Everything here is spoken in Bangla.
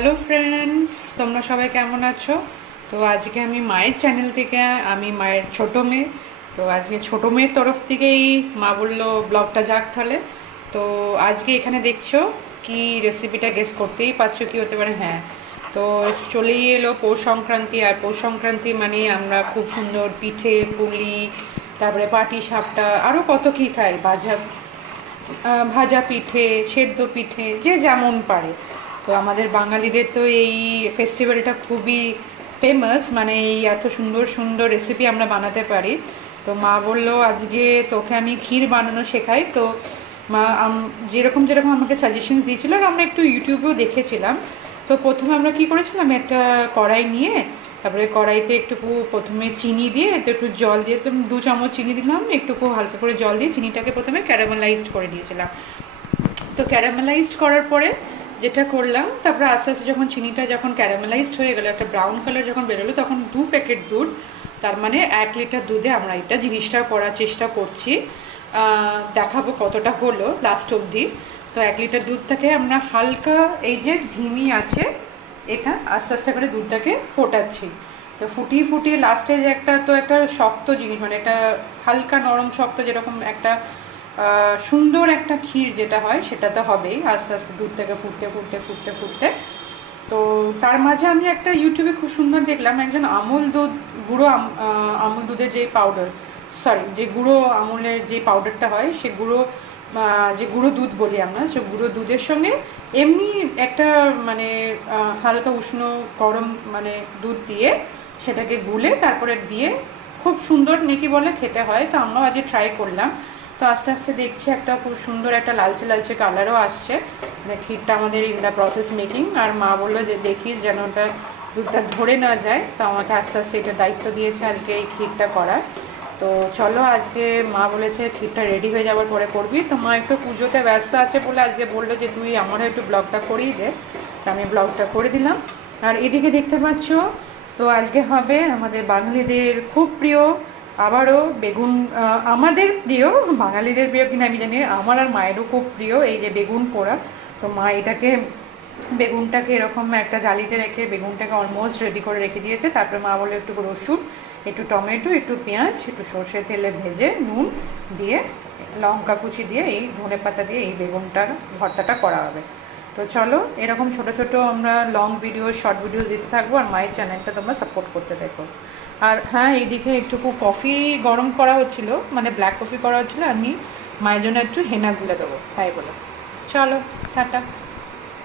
হ্যালো ফ্রেন্ডস, তোমরা সবাই কেমন আছো? তো আজকে আমি মায়ের চ্যানেল থেকে, আমি মায়ের ছোটো মেয়ে। তো আজকে ছোটো মেয়ের তরফ থেকেই মা বললো ব্লগটা যাক তাহলে। তো আজকে এখানে দেখছো কি রেসিপিটা গেস করতেই পারছো কি হতে পারে। হ্যাঁ, তো চলেই এলো পৌষ সংক্রান্তি, আর পৌষ সংক্রান্তি মানে আমরা খুব সুন্দর পিঠে পুলি, তারপরে পাটি সাপটা, আরও কত কী খাই, ভাজা ভাজা পিঠে, সেদ্ধ পিঠে, যে যেমন পারে। তো আমাদের বাঙালিদের তো এই ফেস্টিভ্যালটা খুবই ফেমাস, মানে এই এত সুন্দর সুন্দর রেসিপি আমরা বানাতে পারি। তো মা বললো আজকে তোকে আমি ক্ষীর বানানো শেখাই। তো মা যেরকম যেরকম আমাকে সাজেশনস দিয়েছিল, আর আমরা একটু ইউটিউবেও দেখেছিলাম। তো প্রথমে আমরা কি করেছিলাম, একটা কড়াই নিয়ে তারপরে কড়াইতে একটুকু প্রথমে চিনি দিয়ে, এতে একটু জল দিয়ে, তো 2 চামচ চিনি দিলাম, একটুকু হালকা করে জল দিয়ে চিনিটাকে প্রথমে ক্যারামেলাইজড করে দিয়েছিলাম। তো ক্যারামেলাইজড করার পরে যেটা করলাম, তারপরে আস্তে আস্তে যখন চিনিটা যখন ক্যারামেলাইজড হয়ে গেলো, একটা ব্রাউন কালার যখন বেরোলো, তখন 2 প্যাকেট দুধ, তার মানে 1 লিটার দুধে আমরা এটা জিনিসটা করার চেষ্টা করছি। দেখাবো কতটা হলো লাস্ট অবধি। তো 1 লিটার দুধটাকে আমরা হালকা, এই যে ধিমি আছে, এটা আস্তে আস্তে করে দুধটাকে ফোটাচ্ছি। তো ফুটিয়ে ফুটিয়ে লাস্টে যে একটা শক্ত জিনিস, মানে একটা হালকা নরম শক্ত, যেরকম একটা সুন্দর একটা ক্ষীর যেটা হয় সেটা তো হবেই আস্তে আস্তে দুধ থেকে ফুটতে ফুটতে ফুটতে ফুটতে। তো তার মাঝে আমি একটা ইউটিউবে খুব সুন্দর দেখলাম, একজন আমুল দুধ, গুঁড়ো আমুল দুধের যে পাউডার, সরি, যে গুঁড়ো আমুলের যে পাউডারটা হয়, সে গুঁড়ো, যে গুঁড়ো দুধ বলি আমরা, সে গুঁড়ো দুধের সঙ্গে এমনি একটা মানে হালকা উষ্ণ গরম মানে দুধ দিয়ে সেটাকে গুলে তারপরে দিয়ে খুব সুন্দর নেকি বলে খেতে হয়। তো আমরাও আজকে ট্রাই করলাম। তো আস্তে আস্তে দেখছি একটা খুব সুন্দর একটা লালচে লালচে কালারও আসছে, মানে ক্ষীরটা আমাদের ইন দ্য প্রসেস মেকিং। আর মা বললো যে দেখিস যেন ওটা দুধটা ধরে না যায়। তো আমাকে আস্তে আস্তে এটা দায়িত্ব দিয়েছে আজকে এই ক্ষীরটা করার। তো চলো, আজকে মা বলেছে ক্ষীরটা রেডি হয়ে যাওয়ার পরে করবি। তো মা একটু পুজোতে ব্যস্ত আছে বলে আজকে বললো যে তুই আমারও একটু ব্লগটা করিয়ে দে। তো আমি ব্লগটা করে দিলাম। আর এদিকে দেখতে পাচ্ছ, তো আজকে হবে আমাদের বাঙালিদের খুব প্রিয়, আবারও বেগুন, আমাদের প্রিয়, বাঙালিদের প্রিয় কিনা আমি জানি, আমার আর মায়েরও খুব প্রিয় এই যে বেগুন পোড়া। তো মা এটাকে, বেগুনটাকে এরকম একটা জালিতে রেখে বেগুনটাকে অলমোস্ট রেডি করে রেখে দিয়েছে। তারপরে মা বলে একটু রসুন, একটু টমেটো, একটু পেঁয়াজ, একটু সর্ষে তেলে ভেজে নুন দিয়ে, লঙ্কা কুচি দিয়ে, এই ধনে পাতা দিয়ে এই বেগুনটার ভর্তাটা করা হবে। তো চলো, এরকম ছোট ছোট আমরা লং ভিডিও, শর্ট ভিডিও দিতে থাকবো, আর মায়ের চ্যানেলটা তোমরা সাপোর্ট করতে দেখো। আর হ্যাঁ, এইদিকে একটুকু কফি গরম করা হচ্ছিলো, মানে ব্ল্যাক কফি করা হচ্ছিলো, আমি মায়ের জন্য একটু হেনা গুলে দেবো তাই বলে। চলো, টাটা।